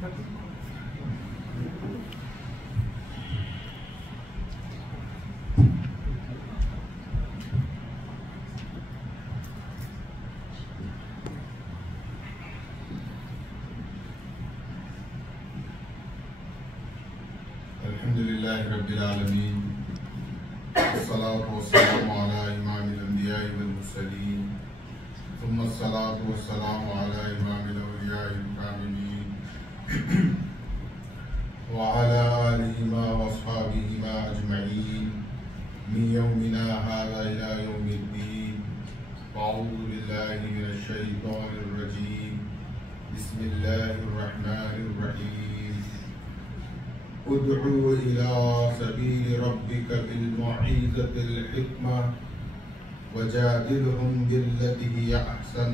الحمدللہ رب العالمین والصلاة والسلام علی امام الانبیاء والمرسلین ثم الصلاة والسلام علی امام الاولیاء الکاملین وعلى آلہما واصحابہما اجمعین من یومنا هذا الى یوم الدین اعوذ باللہ من الشیطان الرجیم بسم اللہ الرحمن الرحیم ادعو الى سبیل ربک بالموعظۃ الحکمہ وجادلہم باللتی ہی احسن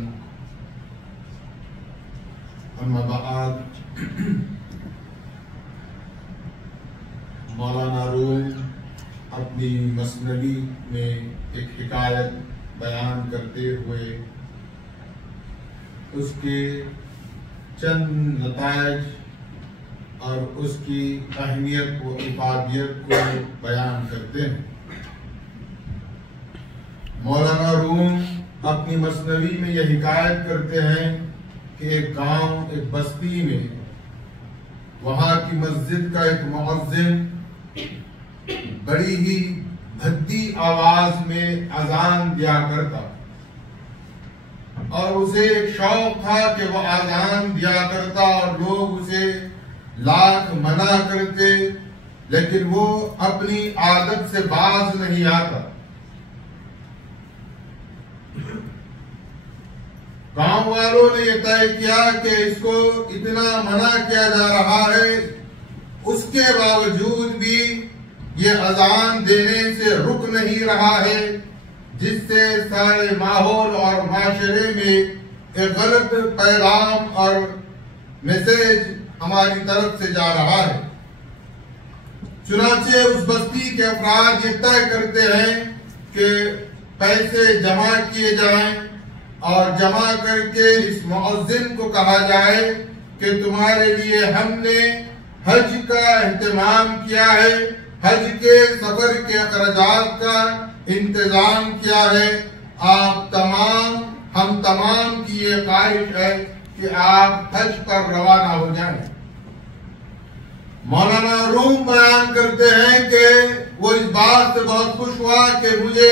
اما بعد مولانا روم اپنی مثنوی میں ایک حکایت بیان کرتے ہوئے اس کے چند نتائج اور اس کی اہمیت و افادیت کو بیان کرتے ہیں۔ مولانا روم اپنی مثنوی میں یہ حکایت کرتے ہیں کہ ایک گاؤں، ایک بستی میں وہاں کی مسجد کا ایک مؤذن بڑی ہی بھدی آواز میں اذان دیا کرتا اور اسے ایک شوق تھا کہ وہ اذان دیا کرتا اور لوگ اسے لاکھ منع کرتے لیکن وہ اپنی عادت سے باز نہیں آتا۔ گاؤں والوں نے یہ طے کیا کہ اس کو اتنا منع کیا جا رہا ہے، اس کے باوجود بھی یہ اذان دینے سے رک نہیں رہا ہے، جس سے سارے ماحول اور معاشرے میں ایک غلط پیغام اور میسج ہماری طرف سے جا رہا ہے۔ چنانچہ اس بستی کے افراد یہ طے کرتے ہیں کہ پیسے جمع کیے جائیں اور جمع کر کے اس مؤذن کو کہا جائے کہ تمہارے لیے ہم نے حج کا اہتمام کیا ہے، حج کے سفر کے اخراجات کا انتظام کیا ہے، ہم تمام کی یہ خواہش ہے کہ آپ حج پر روانہ ہو جائیں۔ مولانا روم بیان کرتے ہیں کہ وہ اس بات سے بہت خوش ہوا کہ مجھے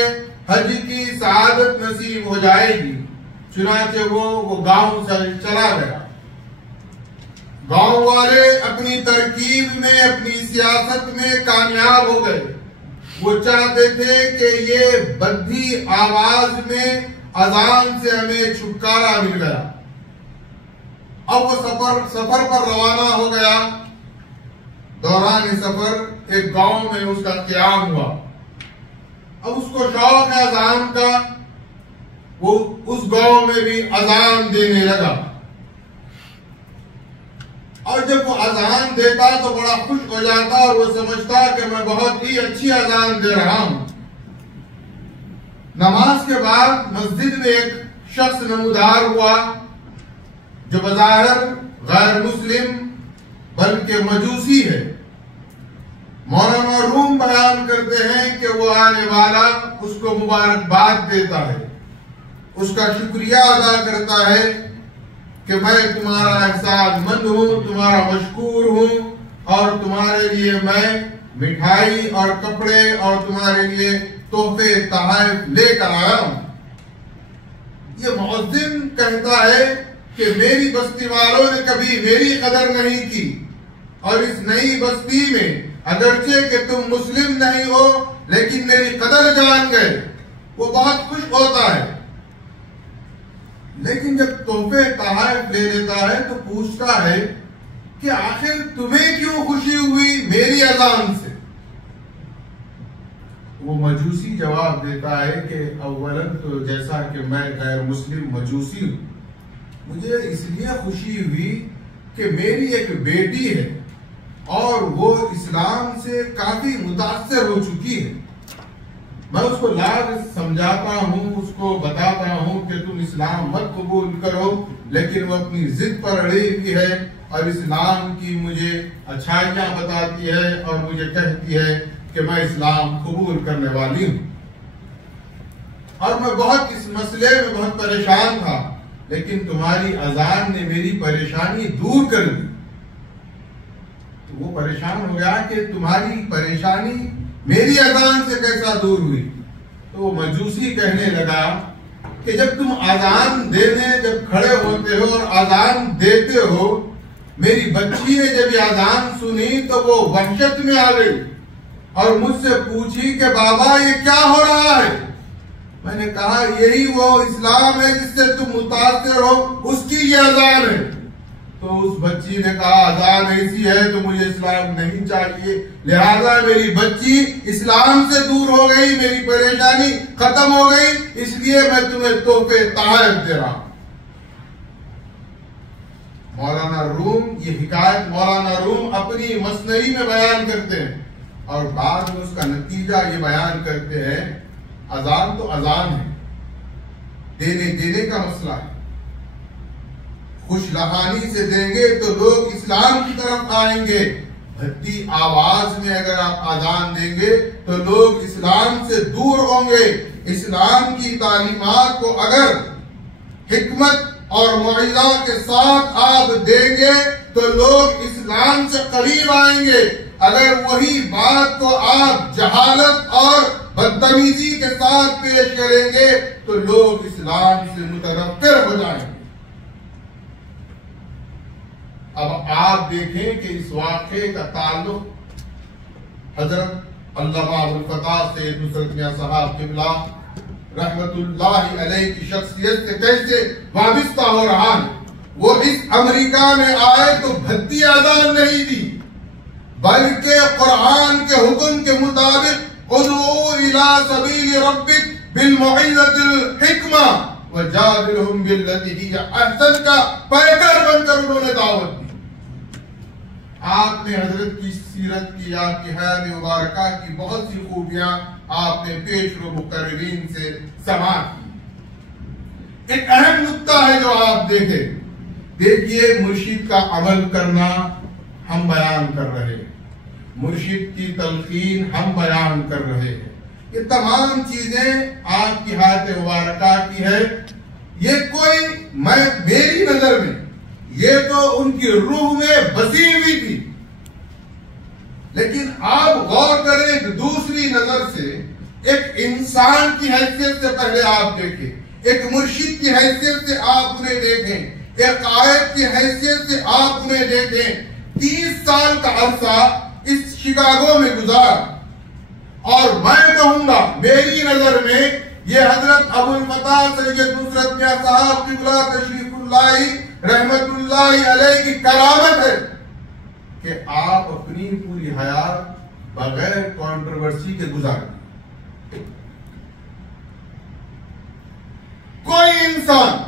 حج کی سعادت نصیب ہو جائے گی، چنانچہ وہ گاؤں سے چلا گیا۔ گاؤں والے اپنی ترکیب میں، اپنی سیاست میں کامیاب ہو گئے۔ وہ چاہتے تھے کہ یہ بدھی آواز میں اذان سے ہمیں چھٹکارا مل گیا۔ اب وہ سفر پر روانہ ہو گیا۔ دوران سفر ایک گاؤں میں اس کا قیام ہوا۔ اب اس کو شوق ہے اذان کا، وہ اس گاؤں میں بھی اذان دینے لگا اور جب وہ اذان دیتا تو بڑا خوش ہو جاتا اور وہ سمجھتا کہ میں بہت ہی اچھی اذان دے رہا ہوں۔ نماز کے بعد مسجد میں ایک شخص نمودار ہوا جو بظاہر غیر مسلم بلکہ مجوسی ہے۔ مولانا روم بیان کرتے ہیں کہ وہ آنے والا اس کو مبارکباد دیتا ہے، اس کا شکریہ ادا کرتا ہے کہ میں تمہارا احسان مند ہوں، تمہارا مشکور ہوں اور تمہارے لیے میں مٹھائی اور کپڑے اور تمہارے لیے تحفے تحائف لے کر آیا ہوں۔ یہ مؤذن کہتا ہے کہ میری بستی والوں نے کبھی میری قدر نہیں کی اور اس نئی بستی میں اگرچہ کہ تم مسلم نہیں ہو لیکن میری قدر جان گئے۔ وہ بہت خوش ہوتا ہے، لیکن جب تحفے تحائف لے لیتا ہے تو پوچھتا ہے کہ آخر تمہیں کیوں خوشی ہوئی میری اذان سے؟ وہ مجوسی جواب دیتا ہے کہ اولاً تو جیسا کہ میں غیر مسلم مجوسی ہوں، مجھے اس لیے خوشی ہوئی کہ میری ایک بیٹی ہے اور وہ اسلام سے کافی متاثر ہو چکی ہے۔ میں اس کو لاغ سمجھاتا ہوں، اس کو بتاتا ہوں کہ تم اسلام مت قبول کرو، لیکن وہ اپنی ضد پر اڑی ہوئی ہے اور اسلام کی مجھے اچھائیاں بتاتی ہے اور مجھے کہتی ہے کہ میں اسلام قبول کرنے والی ہوں. اور میں بہت اس مسئلے میں بہت پریشان تھا، لیکن تمہاری اذان نے میری پریشانی دور کر دی. تو وہ پریشان ہو گیا کہ تمہاری پریشانی میری اذان سے کیسا دور ہوئی. تو وہ مجوسی کہنے لگا کہ جب تم اذان دینے جب کھڑے ہوتے ہو اور اذان دیتے ہو، میری بچی نے جب یہ اذان سنی تو وہ وحشت میں آ گئی اور مجھ سے پوچھی کہ بابا یہ کیا ہو رہا ہے. میں نے کہا یہی وہ اسلام ہے جس سے تم متاثر ہو، اس کی یہ اذان ہے. تو اس بچی نے کہا اذان ایسی ہے تو مجھے اسلام نہیں چاہیے، لہذا میری بچی اسلام سے دور ہو گئی، میری پریشانی ختم ہو گئی، اس لیے میں تمہیں تحفے تحائف دے رہا ہوں. مولانا روم یہ حکایت مولانا روم اپنی مثنوی میں بیان کرتے ہیں اور بعد میں اس کا نتیجہ یہ بیان کرتے ہیں اذان تو اذان ہے، دینے کا مسئلہ ہے. خوش لہانی سے دیں گے تو لوگ اسلام کی طرف آئیں گے. بھٹی آواز میں اگر آپ اذان دیں گے تو لوگ اسلام سے دور ہوں گے. اسلام کی تعلیمات کو اگر حکمت اور موعظہ کے ساتھ آپ دیں گے تو لوگ اسلام سے قریب آئیں گے. اگر وہی بات کو آپ جہالت اور بدتمیزی کے ساتھ پیش کریں گے تو لوگ اسلام سے متنفر ہو جائیں گے. اب آپ دیکھیں کہ اس واقعے کا تعلق حضرت علامہ ابوالفتح سید نصرت میاں صاحب قبلہ رحمت اللہ علیہ کی شخصیت سے کیسے وابستہ ہو رہا ہے. وہ اس امریکہ میں آئے تو بھتی اذان نہیں دی، بلکہ قرآن کے حکم کے مطابق ادعو الی سبیل ربک بالموعظۃ الحکمہ وجادلہم باللتی ہی احسن کا پیکر بن کر انہوں نے دعوت دی. آپ نے حضرت کی سیرت کی، آپ کی حیات مبارکہ کی بہت سی خوبیاں آپ نے پیش رو مقررین سے سماعت کی. ایک اہم نکتہ ہے جو آپ دیکھیے مرشد کا عمل کرنا ہم بیان کر رہے ہیں، مرشد کی تلقین ہم بیان کر رہے ہیں. یہ تمام چیزیں آپ کی حیات مبارکہ کی ہے. یہ کوئی میری نظر میں یہ تو ان کی روح میں بسی ہوئی تھی، لیکن آپ غور کریں ایک دوسری نظر سے، ایک انسان کی حیثیت سے پہلے آپ دیکھیں، ایک مرشد کی حیثیت سے آپ انہیں دیکھیں، ایک قائد کی حیثیت سے آپ انہیں دیکھیں. 30 سال کا عرصہ اس شکاگو میں گزارا اور میں کہوں گا میری نظر میں یہ حضرت ابوالفتح سید نصرت میاں صاحب قبلہ تشریف اللہ رحمت اللہ علیہ کی کرامت ہے کہ آپ اپنی پوری حیات بغیر کنٹروورسی کے گزاریں. کوئی انسان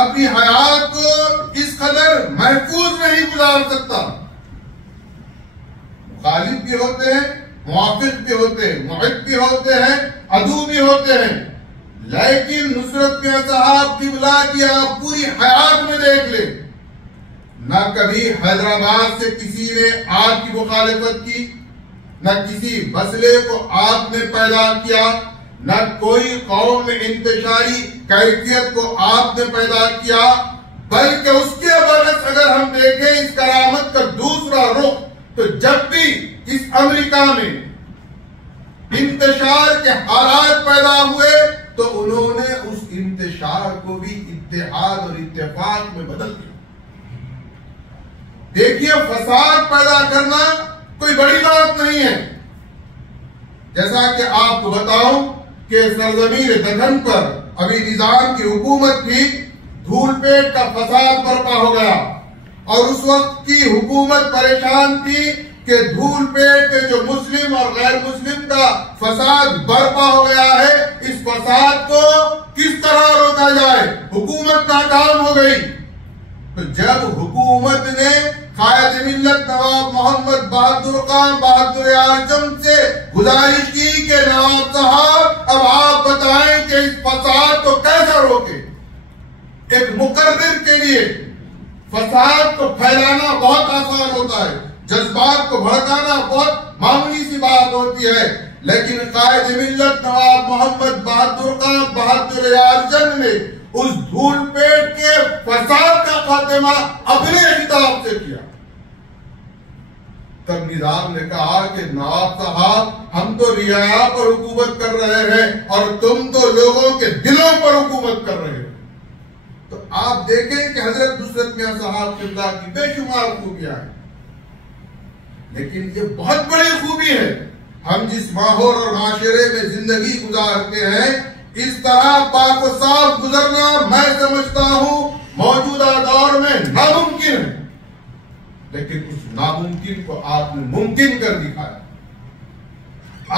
اپنی حیات کو اس قدر محفوظ نہیں گزار سکتا. مخالف بھی ہوتے ہیں، موافق بھی ہوتے ہیں، محب بھی ہوتے ہیں، عدو بھی ہوتے ہیں، لیکن نصرت میاں صاحب قبلہ کی آپ پوری حیات میں دیکھ لیں، نہ کبھی حیدرآباد سے کسی نے آپ کی مخالفت کی، نہ کسی مسئلے کو آپ نے پیدا کیا، نہ کوئی قوم میں انتشاری کیفیت کو آپ نے پیدا کیا، بلکہ اس کے برعکس اگر ہم دیکھیں اس کرامت کا دوسرا رخ تو جب بھی اس امریکہ میں انتشار کے حالات پیدا ہوئے تو انہوں نے اس انتشار کو بھی اتحاد اور اتفاق میں بدل دیا. دیکھیے فساد پیدا کرنا کوئی بڑی بات نہیں ہے. جیسا کہ آپ کو بتاؤں کہ سرزمین دکن پر ابھی نظام کی حکومت تھی، دھول پیٹ کا فساد برپا ہو گیا اور اس وقت کی حکومت پریشان تھی کہ دھول پیٹ کے جو مسلم اور غیر مسلم کا فساد برپا ہو گیا ہے، اس فساد کو کس طرح روکا جائے. حکومت ناکام ہو گئی. تو جب حکومت نے قائد ملت نواب محمد بہادر خان بہادر اعظم سے گزارش کی کہ نواب صاحب اب آپ بتائیں کہ اس فساد کو کیسے روکے. ایک مقرر کے لیے فساد کو پھیلانا بہت آسان ہوتا ہے، جذبات کو بھڑکانا بہت معمولی سی بات ہوتی ہے، لیکن قائد ملت نواب محمد بہادر خان بہادر اعظم نے اس دھول پیٹ کے فساد کا خاتمہ اپنے خطاب سے کیا. تب نظام نے کہا کہ نواب صاحب ہم تو رعایا پر حکومت کر رہے ہیں اور تم تو لوگوں کے دلوں پر حکومت کر رہے ہو. تو آپ دیکھیں کہ حضرت نصرت میاں صاحب قبلہ کی بے شمار خوبیاں ہیں، لیکن یہ بہت بڑی خوبی ہے ہم جس ماحول اور معاشرے میں زندگی گزارتے ہیں اس طرح پاک و صاف گزرنا میں سمجھتا ہوں موجودہ دور میں ناممکن ہے، لیکن اس ناممکن کو آپ نے ممکن کر دکھایا.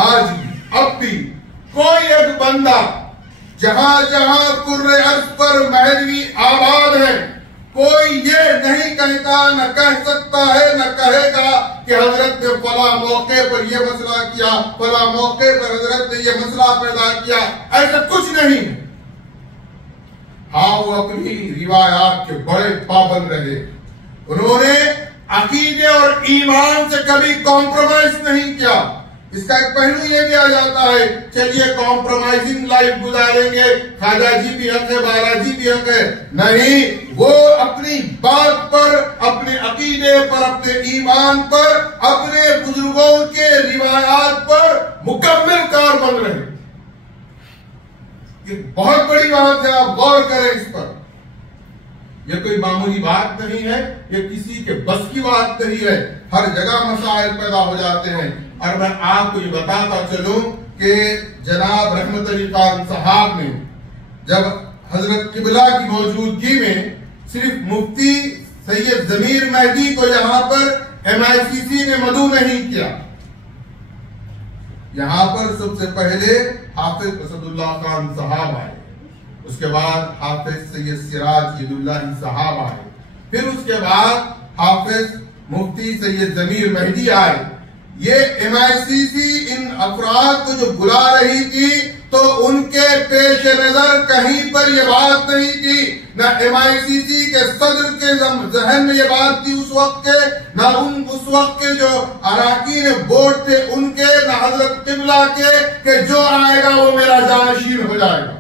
آج بھی اب بھی کوئی ایک بندہ جہاں جہاں کرۂ ارض پر مہدوی آباد ہے کوئی یہ نہیں کہتا، نہ کہہ سکتا ہے، نہ کہے گا کہ حضرت نے فلاں موقع پر یہ مسئلہ کیا، فلاں موقع پر حضرت نے یہ مسئلہ پیدا کیا. ایسا کچھ نہیں ہے. ہاں وہ اپنی روایات کے بڑے پابند رہے، انہوں نے عقیدے اور ایمان سے کبھی کمپرومائز نہیں کیا. اس کا ایک پہلو یہ بھی آ جاتا ہے چلیے کمپرومائزنگ لائف گزاریں گے، خواجہ جی بھی حق ہے، بالا جی بھی حق ہے. نہیں، وہ اپنی بات پر، اپنے عقیدے پر، اپنے ایمان پر، اپنے بزرگوں کے روایات پر مکمل کار بن رہے. یہ بہت بڑی بات ہے، آپ غور کریں اس پر. یہ کوئی معمولی بات نہیں ہے، یہ کسی کے بس کی بات نہیں ہے. ہر جگہ مسائل پیدا ہو جاتے ہیں. اور میں آپ کو یہ بتاتا چلوں کہ جناب رحمت علی خان صاحب نے جب حضرت قبلہ کی موجودگی میں صرف مفتی سید ضمیر مہدی کو یہاں پر MICC نے مدعو نہیں کیا. یہاں پر سب سے پہلے حافظ اسد اللہ خان صاحب آئے، اس کے بعد حافظ سید سراج ید اللہ صاحب آئے، پھر اس کے بعد حافظ مفتی سید ضمیر مہدی آئے. یہ MICC ان افراد کو جو بلا رہی تھی تو ان کے پیش نظر کہیں پر یہ بات نہیں تھی، نہ MICC کے صدر کے ذہن میں یہ بات تھی اس وقت کے، نہ اس وقت کے جو اراکین بورڈ تھے ان کے، نہ حضرت قبلہ کے کہ جو آئے گا وہ میرا جانشین ہو جائے گا.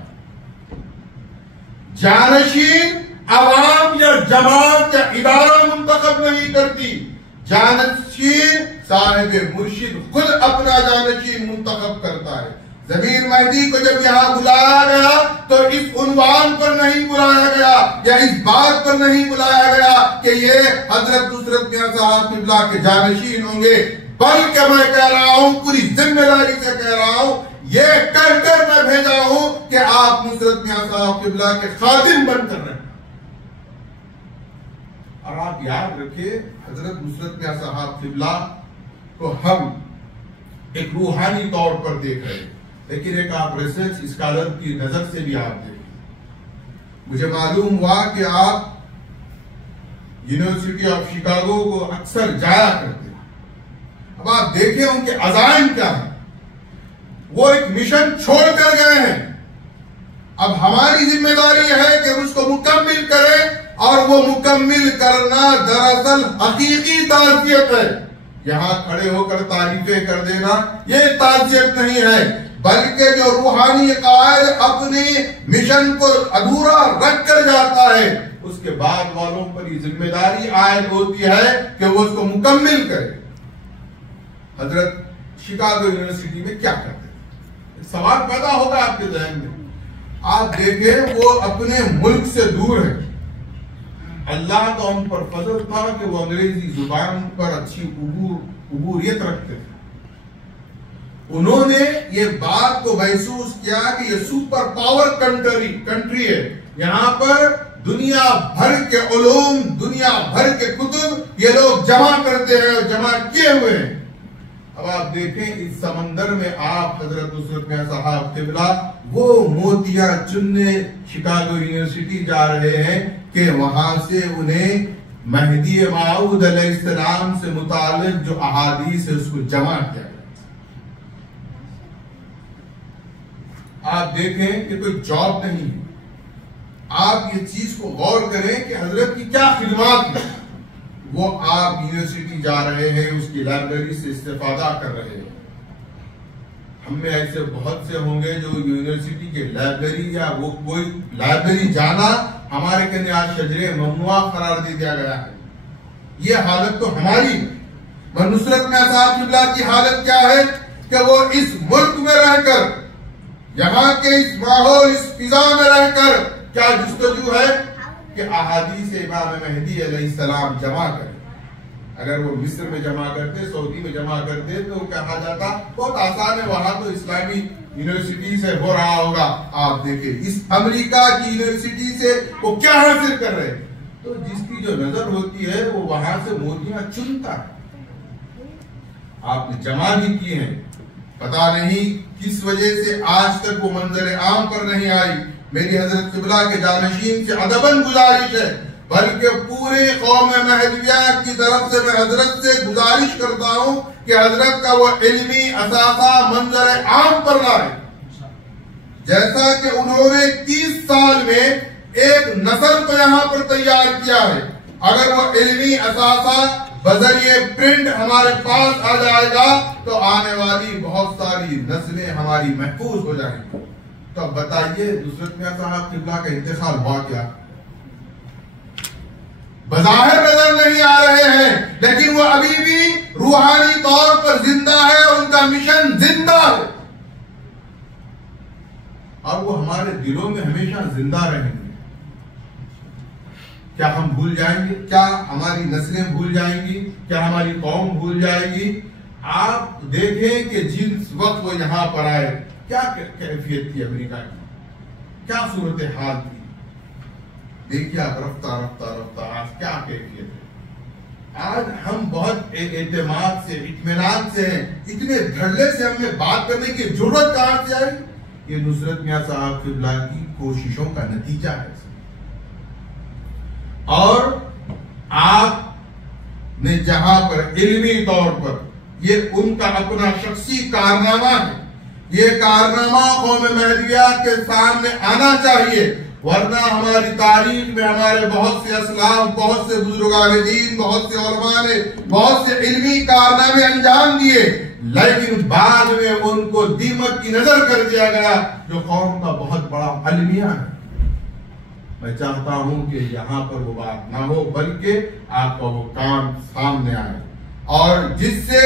جانشین عوام یا جماعت یا ادارہ منتخب نہیں کرتی، جانشین صاحب مرشد خود اپنا جانشین منتخب کرتا ہے. ضمیر مہدی کو جب یہاں بلایا گیا تو اس عنوان پر نہیں بلایا گیا یا اس بات پر نہیں بلایا گیا کہ یہ حضرت نصرت میاں صاحب قبلہ کے جانشین ہوں گے، بلکہ میں کہہ رہا ہوں، پوری ذمہ داری سے کہہ رہا ہوں، یہ کہہ کر میں بھیجا ہوں کہ آپ نصرت میاں صاحب قبلہ کے خادم بن کر رہے ہیں. اور آپ یاد رکھیں حضرت نصرت میاں صاحب قبلہ کو ہم ایک روحانی طور پر دیکھ رہے ہیں، لیکن ایک آپ ریسرچ اسکالر کی نظر سے بھی آپ دیکھیں. مجھے معلوم ہوا کہ آپ یونیورسٹی آف شکاگو کو اکثر جایا کرتے ہیں. اب آپ دیکھیں ان کے عزائم کیا ہیں. وہ ایک مشن چھوڑ کر گئے ہیں. اب ہماری ذمہ داری ہے کہ اس کو مکمل کریں، اور وہ مکمل کرنا دراصل حقیقی تعزیت ہے. یہاں کھڑے ہو کر تعریفیں کر دینا یہ تعزیت نہیں ہے، بلکہ جو روحانی قائد اپنی مشن کو ادھورا رکھ کر جاتا ہے اس کے بعد والوں پر یہ ذمہ داری عائد ہوتی ہے کہ وہ اس کو مکمل کرے. حضرت شکاگو یونیورسٹی میں کیا کرتے ہیں؟ سوال پیدا ہوگا آپ کے ذہن میں. آپ دیکھیں وہ اپنے ملک سے دور ہیں. اللہ کا ان پر فضل تھا کہ وہ انگریزی زبان پر اچھی عبوریت رکھتے تھے. انہوں نے یہ بات کو محسوس کیا کہ یہ سپر پاور کنٹری ہے، یہاں پر دنیا بھر کے علوم، دنیا بھر کے کتب یہ لوگ جمع کرتے ہیں اور جمع کیے ہوئے ہیں. اب آپ دیکھیں اس سمندر میں آپ حضرت نصرت میاں صاحب قبلہ وہ موتیاں چننے شکاگو یونیورسٹی جا رہے ہیں کہ وہاں سے انہیں مہدی موعود علیہ السلام سے متعلق جو احادیث ہے اس کو جمع کیا گیا۔ آپ دیکھیں کہ کوئی جاب نہیں ہے، آپ یہ چیز کو غور کریں کہ حضرت کی کیا خدمات ہیں۔ وہ آپ یونیورسٹی جا رہے ہیں، اس کی لائبریری سے استفادہ کر رہے ہیں۔ ہم میں ایسے بہت سے ہوں گے جو یونیورسٹی کے لائبریری یا وہ کوئی لائبریری جانا ہمارے کنے آج شجرے ممنوع قرار دے دیا گیا ہے۔ یہ حالت تو ہماری ہے۔ نصرت میاں صاحب قبلہ کی حالت کیا ہے کہ وہ اس ملک میں رہ کر، یہاں کے اس ماحول، اس فضا میں رہ کر کیا جستجو ہے کہ احادیث امام مہدی علیہ السلام جمع کریں۔ اگر وہ مصر میں جمع کرتے، سعودی میں جمع کرتے تو کہا جاتا بہت آسان ہے، وہاں تو اسلامی یونیورسٹی سے ہو رہا ہوگا۔ آپ دیکھیں اس امریکہ کی یونیورسٹی سے وہ کیا حاصل کر رہے ہیں۔ تو جس کی جو نظر ہوتی ہے وہ وہاں سے موتیاں چنتا ہے۔ آپ نے جمع بھی کی ہیں، پتا نہیں کس وجہ سے آج تک وہ منظر عام پر نہیں آئی۔ میری حضرت قبلہ کے جانشین سے ادباً گزارش ہے، بلکہ پورے قوم مہدویہ کی طرف سے میں حضرت سے گزارش کرتا ہوں کہ حضرت کا وہ علمی اثاثہ منظر عام پر لائے۔ جیسا کہ انہوں نے 30 سال میں ایک نسل کو یہاں پر تیار کیا ہے، اگر وہ علمی اثاثہ بذریعہ پرنٹ ہمارے پاس آ جائے گا تو آنے والی بہت ساری نسلیں ہماری محفوظ ہو جائیں گی۔ تو اب بتائیے نصرت میاں صاحب قبلہ کا انتقال ہوا کیا؟ بظاہر نظر نہیں آ رہے ہیں، لیکن وہ ابھی بھی روحانی طور پر زندہ ہے، ان کا مشن زندہ ہے، اور وہ ہمارے دلوں میں ہمیشہ زندہ رہیں گے۔ کیا ہم بھول جائیں گے؟ کیا ہماری نسلیں بھول جائیں گی؟ کیا ہماری قوم بھول جائے گی؟ آپ دیکھیں کہ جس وقت وہ یہاں پر آئے کیا کیفیت تھی امریکہ کی، کیا صورتحال تھی۔ دیکھیے آپ رفتہ رفتہ رفتہ آج کیا کیفیت ہے۔ آج ہم بہت اعتماد سے، اطمینان سے ہیں، اتنے دھڑلے سے ہمیں بات کرنے کی ضرورت کہاں سے آئی؟ یہ نصرت میاں صاحب قبلہ کی کوششوں کا نتیجہ ہے۔ اور آپ نے جہاں پر علمی طور پر یہ ان کا اپنا شخصی کارنامہ ہے، یہ کارنامہ قوم مہدویہ کے سامنے آنا چاہیے، ورنہ ہماری تاریخ میں ہمارے بہت سے اسلاف، بہت سے بزرگان دین، بہت سے علماء نے بہت سے علمی کارنامے انجام دیے، لیکن بعد میں ان کو دیمک کی نظر کر دیا گیا جو قوم کا بہت بڑا المیہ ہے۔ میں چاہتا ہوں کہ یہاں پر وہ بات نہ ہو، بلکہ آپ کا وہ کام سامنے آئے، اور جس سے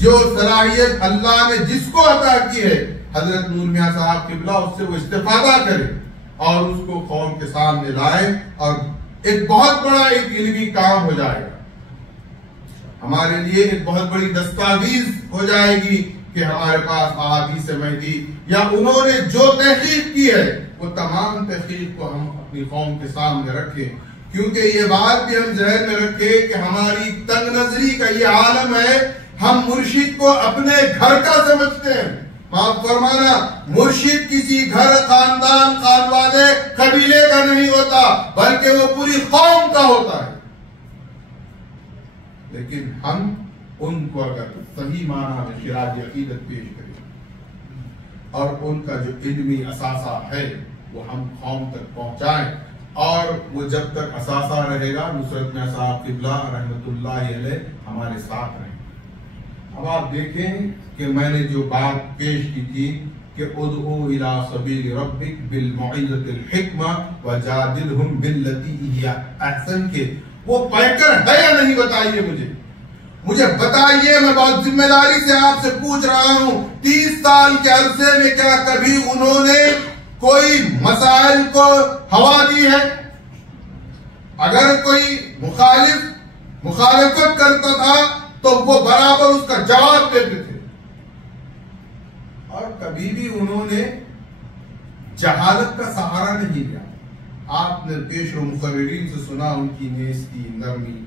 جو صلاحیت اللہ نے جس کو عطا کی ہے حضرت نور میاں صاحب قبلہ، اس سے وہ استفادہ کرے اور اس کو قوم کے سامنے لائے، اور ایک بہت بڑا ایک علمی کام ہو جائے گا، ہمارے لیے ایک بہت بڑی دستاویز ہو جائے گی کہ ہمارے پاس احادیث مہدی یا انہوں نے جو تحقیق کی ہے وہ تمام تحقیق کو ہم اپنی قوم کے سامنے رکھیں، کیونکہ یہ بات بھی ہم ذہن میں رکھیں کہ ہماری تنگ نظری کا یہ عالم ہے، ہم مرشد کو اپنے گھر کا سمجھتے ہیں۔ معاف فرمانا، مرشد کسی گھر، خاندان، خانوادے، قبیلے کا نہیں ہوتا، بلکہ وہ پوری قوم کا ہوتا ہے۔ لیکن ہم ان کو اگر صحیح معنی میں خراج عقیدت پیش کریں اور ان کا جو علمی اثاثہ ہے وہ ہم قوم تک پہنچائیں، اور وہ جب تک اثاثہ رہے گا نصرت میاں صاحب قبلہ رحمت اللہ علیہ ہمارے ساتھ رہیں۔ اب آپ دیکھیں کہ میں نے جو بات پیش کی تھی کہ ادعو الی سبیل ربک بالموعظۃ الحکمہ وجادلہم باللتی ہی احسن، کے وہ پیکر ہے یا نہیں بتائیے مجھے بتائیے، میں بہت ذمہ داری سے آپ سے پوچھ رہا ہوں، 30 سال کے عرصے میں کیا کبھی انہوں نے کوئی مسائل کو ہوا دی ہے؟ اگر کوئی مخالفت کرتا تھا تو وہ برابر اس کا جواب دیتے تھے، اور کبھی بھی انہوں نے جہالت کا سہارا نہیں لیا۔ آپ نے پیش و مقررین سے سنا ان کی نیستی، نرمی،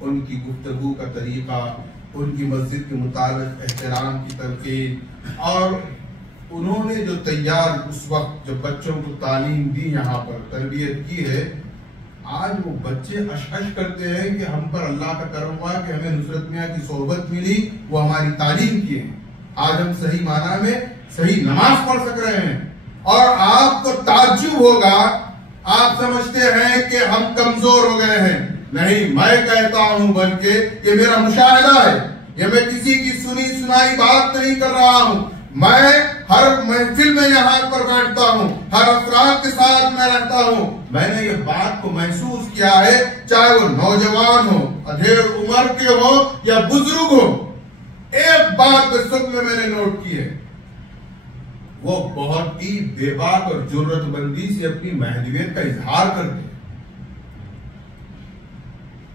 ان کی گفتگو کا طریقہ، ان کی مسجد کے متعلق احترام کی تلقین، اور انہوں نے جو تیار اس وقت جو بچوں کو تعلیم دی، یہاں پر تربیت کی ہے، آج وہ بچے اشعش کرتے ہیں کہ ہم پر اللہ کا کرم ہوا کہ ہمیں نصرت میاں کی صحبت ملی، وہ ہماری تعلیم کیے ہیں، آج ہم صحیح معنی میں صحیح نماز پڑھ سک رہے ہیں۔ اور آپ کو تعجب ہوگا، آپ سمجھتے ہیں کہ ہم کمزور ہو گئے ہیں، نہیں، میں کہتا ہوں بلکہ یہ میرا مشاہدہ ہے، یہ میں کسی کی سنی سنائی بات نہیں کر رہا ہوں، میں ہر محفل میں یہاں پر بیٹھتا ہوں، ہر افراد کے ساتھ میں رہتا ہوں، میں نے یہ بات کو محسوس کیا ہے، چاہے وہ نوجوان ہو، ادھیڑ عمر کے ہو یا بزرگ ہو، ایک بات سب میں نے نوٹ کی ہے، وہ بہت ہی بے باک اور جرت بندی سے اپنی مہدویت کا اظہار کرتے ہیں۔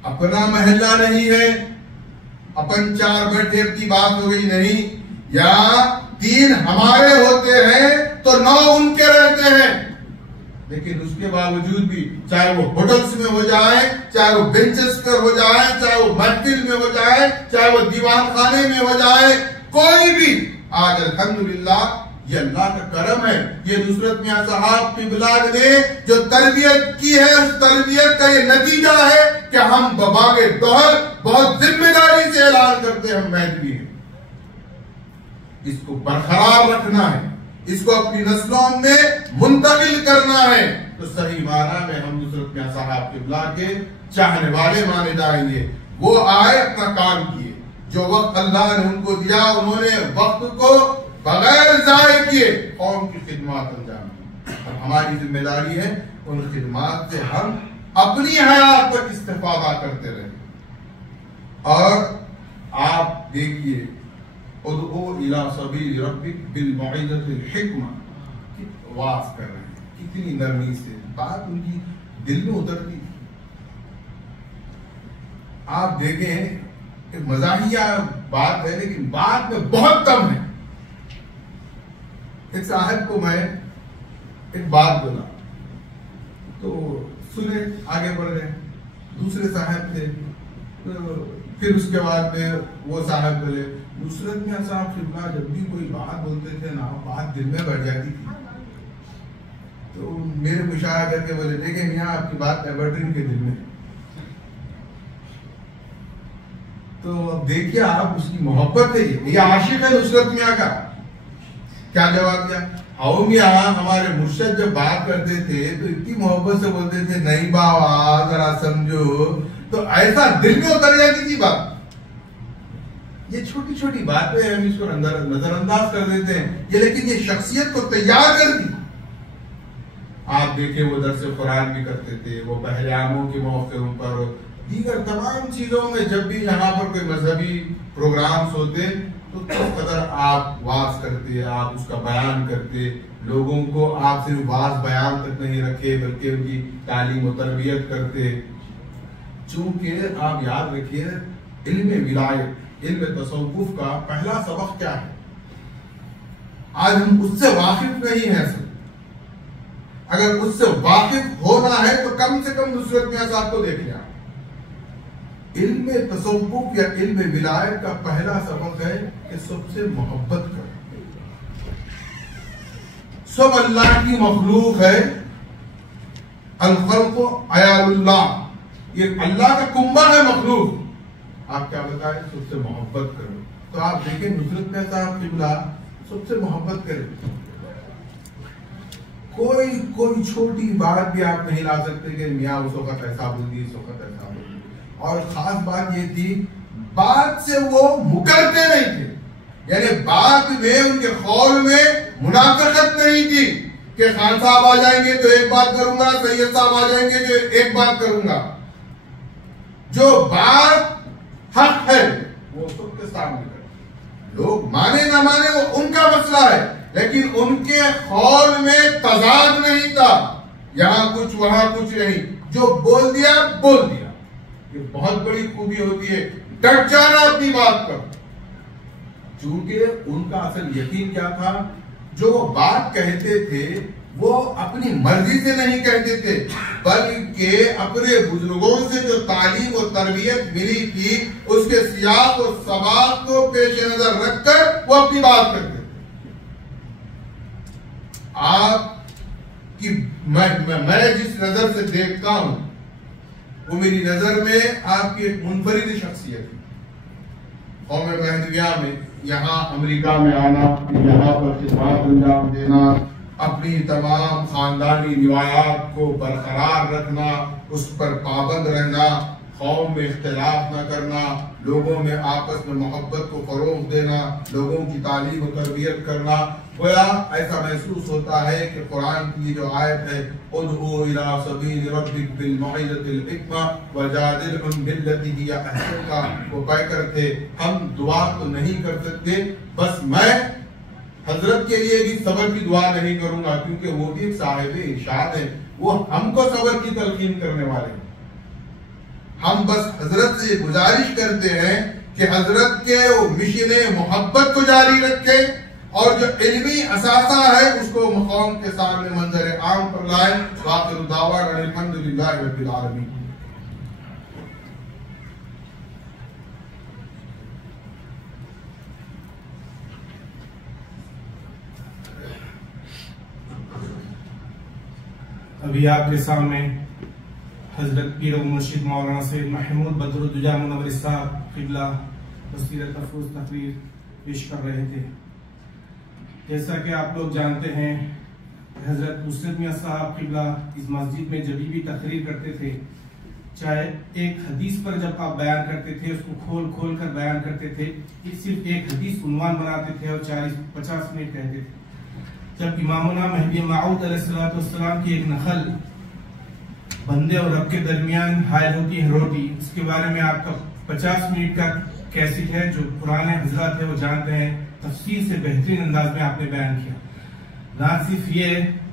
اپنا محلہ نہیں ہے، اپن چار بیٹھے اپنی بات ہو گئی نہیں، یا 3 ہمارے ہوتے ہیں تو 9 ان کے رہتے ہیں، لیکن اس کے باوجود بھی چاہے وہ ہوٹلز میں ہو جائیں، چاہے وہ بینچز پر ہو جائیں، چاہے وہ محفل میں ہو جائے، چاہے وہ دیوان خانے میں ہو جائے، کوئی بھی آج الحمدللہ یہ اللہ کا کرم ہے، یہ نصرت میاں صاحب قبلہ نے جو تربیت کی ہے، اس تربیت کا یہ نتیجہ ہے کہ ہم بباغ دہر بہت ذمہ داری سے اعلان کرتے ہیں، ہم مہدوی ہیں، اس کو برقرار رکھنا ہے، اس کو اپنی نسلوں میں منتقل کرنا ہے، تو صحیح معنی میں ہم نصرت میاں صاحب قبلہ کے چاہنے والے مانے جائیں گے۔ وہ آئے، اپنا کام کیے، جو وقت اللہ نے ان کو دیا، انہوں نے وقت کو بغیر ضائع کیے قوم کی خدمات انجام دی، اور ہماری ذمہ داری ہے ان خدمات سے ہم اپنی حیات تک استفادہ کرتے رہیں۔ اور آپ دیکھیے، ادعو الی سبیل ربک بالموعظۃ الحکمہ، واز کر رہے ہیں، کتنی نرمی سے بات ان کی دل میں اترتی۔ آپ دیکھیں، ایک مزاحیہ بات ہے لیکن بات میں بہت دم ہے۔ ایک صاحب کو میں ایک بات بولا تو سنے، آگے بڑھ گئے، دوسرے صاحب تھے، پھر اس کے بعد میں وہ صاحب بولے، نصرت میاں صاحب قبلہ جب بھی کوئی بات بولتے تھے نا، بات دل میں بیٹھ جاتی تھی۔ تو میرے مشاہدہ کر کے بولے، دیکھیں میاں آپ کی بات بیٹھ رہی ان کے دل میں، تو اب دیکھیے آپ، اس کی محبت ہے، یہ عاشق ہے نصرت میاں کا۔ کیا جواب دیا؟ او میاں، ہمارے مرشد جب بات کرتے تھے تو اتنی محبت سے بولتے تھے، نہیں بابا ذرا سمجھو، تو ایسا دل میں اتر جاتی تھی بات۔ یہ چھوٹی چھوٹی باتیں ہم اس کو نظر انداز کر دیتے ہیں، یہ لیکن یہ شخصیت کو تیار کرتی۔ آپ دیکھیں، وہ درس قرآن بھی کرتے تھے، وہ بہراموں کے موقعوں پر، دیگر تمام چیزوں میں جب بھی یہاں پر کوئی مذہبی پروگرامز ہوتے تو کس قدر آپ واز کرتے، آپ اس کا بیان کرتے، لوگوں کو آپ صرف واز بیان تک نہیں رکھے بلکہ ان کی تعلیم و تربیت کرتے۔ چونکہ آپ یاد رکھیے، علم ولایت، علم تصوف کا پہلا سبق کیا ہے؟ آج ہم اس سے واقف نہیں ہیں۔ اگر اس سے واقف ہونا ہے تو کم سے کم نصرت میاں صاحب کو دیکھ لیں۔ علم تصوف یا علم ولایت کا پہلا سبق ہے کہ سب سے محبت کرو، سب اللہ کی مخلوق ہے، الخلق عیال اللہ، یہ اللہ کا کنبہ ہے مخلوق، آپ کیا بتائیں، سب سے محبت کرو۔ تو آپ دیکھیں نصرت میاں صاحب قبلہ سب سے محبت کرے، کوئی چھوٹی بات بھی آپ نہیں لا سکتے کہ میاں اس وقت ایسا بول دی، اس وقت ایسا بول دی۔ اور خاص بات یہ تھی، بات سے وہ مکرتے نہیں تھے، یعنی بات میں ان کے قول میں منافقت نہیں تھی کہ خان صاحب آ جائیں گے تو ایک بات کروں گا، سید صاحب آ جائیں گے تو ایک بات کروں گا۔ جو بات حق ہے وہ سب کے سامنے کریں، لوگ مانے نہ مانے وہ ان کا مسئلہ ہے، لیکن ان کے قول میں تضاد نہیں تھا، یہاں کچھ وہاں کچھ نہیں، جو بول دیا بول دیا۔ یہ بہت بڑی خوبی ہوتی ہے، ڈٹ جانا اپنی بات پر۔ چونکہ ان کا اصل یقین کیا تھا، جو وہ بات کہتے تھے وہ اپنی مرضی سے نہیں کہتے تھے، بلکہ اپنے بزرگوں سے جو تعلیم و تربیت ملی تھی اس کے سیاق و سباق کو پیش نظر رکھ کر وہ اپنی بات کرتے تھے۔ آپ کی میں جس نظر سے دیکھتا ہوں وہ میری نظر میں آپ کی ایک منفرد شخصیت ہے۔ قوم مہدویہ میں یہاں امریکہ میں آنا، یہاں پر خدمات انجام دینا، اپنی تمام خاندانی روایات کو برقرار رکھنا، اس پر پابند رہنا، قوم میں اختلاف نہ کرنا، لوگوں میں آپس میں محبت کو فروغ دینا، لوگوں کی تعلیم و تربیت کرنا، گویا ایسا محسوس ہوتا ہے کہ قرآن کی جو آیت ہے ادعو الی سبیل ربک بالموعظۃ الحکمہ وجادلہم باللتی ہی احسن کا وہ پڑھ کر تھے۔ ہم دعا تو نہیں کر سکتے، بس میں حضرت کے لیے بھی صبر کی دعا نہیں کروں گا، کیونکہ وہ بھی ایک صاحب ارشاد ہے، وہ ہم کو صبر کی تلقین کرنے والے ہیں۔ ہم بس حضرت سے گزارش کرتے ہیں کہ حضرت کے وہ مشن محبت کو جاری رکھے اور جو علمی اثاثہ ہے اس کو قوم کے سامنے منظر عام پر لائیں۔ وآخر دعوانا الحمدللہ رب العالمین۔ ابھی آپ کے سامنے حضرت پیر و مرشد مولانا سید محمود بدر الدجا منور صاحب قبلہ بصیرت افروز تقریر پیش کر رہے تھے۔ جیسا کہ آپ لوگ جانتے ہیں حضرت نصرت میاں صاحب قبلہ اس مسجد میں جب بھی تقریر کرتے تھے، چاہے ایک حدیث پر جب آپ بیان کرتے تھے اس کو کھول کھول کر بیان کرتے تھے، صرف ایک حدیث عنوان بناتے تھے اور 40-50 منٹ کہتے تھے۔ جب امامنا مہدی موعود علیہ السلام کی ایک نخل بندے اور رب کے درمیان حائل ہوتی ہے روٹی، اس کے بارے میں آپ کا 50 منٹ کا کیسٹ ہے جو پرانے حضرات ہیں وہ جانتے ہیں، تفصیل سے بہترین انداز میں آپ نے بیان کیا۔ نہ صرف یہ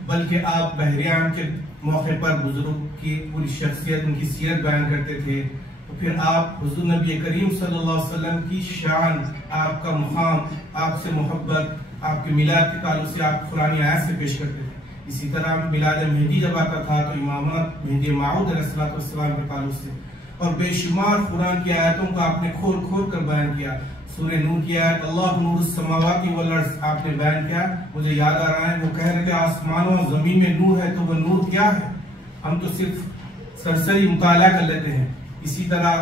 بلکہ آپ بحریان کے موقع پر بزرگ کی پوری شخصیت، ان کی سیرت بیان کرتے تھے، تو پھر آپ حضور نبی کریم صلی اللہ علیہ وسلم کی شان، آپ کا مقام، آپ سے محبت، آپ کے میلاد کے تعلق سے آپ قرآنی آیات سے پیش کرتے تھے۔ اسی طرح میلاد مہدی جب آتا تھا تو امامت مہدی موعود علیہ السلام کے تعلق سے اور بے شمار قرآن کی آیتوں کو آپ نے کھول کھول کر بیان کیا۔ سورہ نور کی آیت اللہ نور السماوات والارض آپ نے بیان کیا، مجھے یاد آ رہا ہے وہ کہہ رہے کہ آسمانوں اور زمین میں نور ہے تو وہ نور کیا ہے؟ ہم تو صرف سرسری مطالعہ کر لیتے ہیں۔ اسی طرح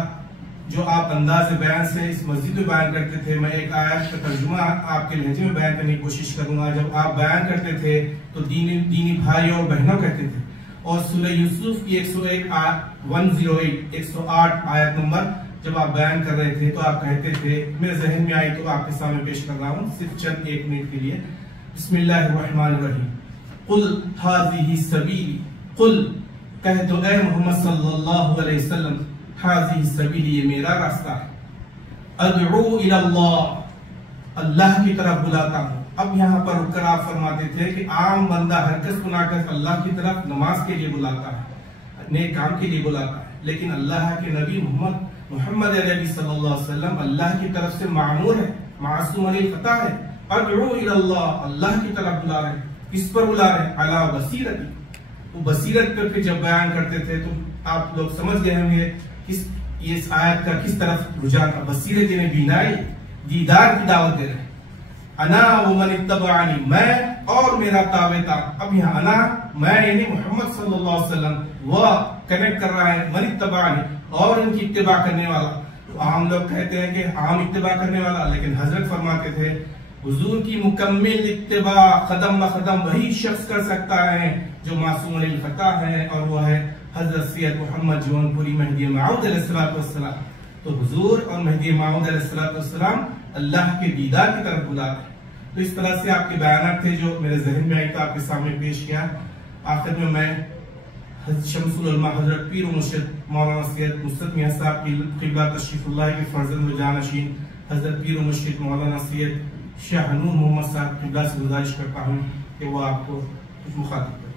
جو آپ انداز بیان سے اس مسجد میں بیان کرتے تھے، میں ایک آیت کا ترجمہ آپ کے لہجے میں بیان کرنے کی کوشش کروں گا۔ جب آپ بیان کرتے تھے تو دینی بھائی اور بہنوں کہتے تھے، اور سورہ یوسف کی 108 آیت نمبر جب آپ بیان کر رہے تھے تو آپ کہتے تھے، میرے ذہن میں آئی تو آپ کے سامنے پیش کر رہا ہوں صرف چند 1 منٹ کے لیے۔ بسم اللہ الرحمن الرحیم، قل ھذہ سبیلی، قل کہہ دو اے محمد صلی اللہ علیہ وسلم، ھذہ سبیلی یہ میرا راستہ ہے، ادعو الی اللہ، اللہ کی طرف بلاتا ہوں۔ اب یہاں پر رک کر آپ فرماتے تھے کہ عام بندہ ہر کس کو نہ کر اللہ کی طرف نماز کے لیے بلاتا ہے، نیک کام کے لیے بلاتا ہے، لیکن اللہ کے نبی محمد علیہ صلی اللہ علیہ وسلم اللہ کی طرف سے معمور ہے، معصوم علی الخطا ہے۔ ادعو الی اللہ، اللہ کی طرف بلا رہے ہیں، کس پر بلا رہے ہیں؟ علی بصیرتی، وہ بصیرت پر پھر جب بیان کرتے تھے تو آپ لوگ سمجھ گئے ہوں گے اس آیت کا کس طرف رجحان تھا۔ بصیرت یعنی بینائی، دیدار کی دعوت دے رہے ہیں۔ انا ومن اتبعنی، میں اور میرا تابع، اب یہاں انا میں یعنی محمد صلی اللہ علیہ وسلم، وہ کنیکٹ کر رہا ہے من اتبعنی اور ان کی اتباع کرنے والا۔ تو عام لوگ کہتے ہیں کہ عام اتباع کرنے والا، لیکن حضرت فرماتے تھے حضور کی مکمل اتباع قدم بقدم وہی شخص کر سکتا ہے جو معصوم علی الخطا ہے، اور وہ ہے حضرت سید محمد جون پوری مہدی موعود علیہ السلام۔ تو حضور اور مہدی موعود علیہ السلام اللہ کے دیدار کی طرف بلاتے ہیں۔ تو اس طرح سے آپ کے بیانات تھے جو میرے ذہن میں آئی تو آپ کے سامنے پیش کیا۔ آخر میں شمس العلماء حضرت پیر و مرشد مولانا سید نصرت میاں صاحب کی قبلہ تشریف اللہ کے فرزند و جانشین حضرت پیر و مرشد مولانا سید شاہ نور محمد صاحب قبلہ سے گزارش کرتا ہوں کہ وہ آپ کو کچھ مخاطب کریں۔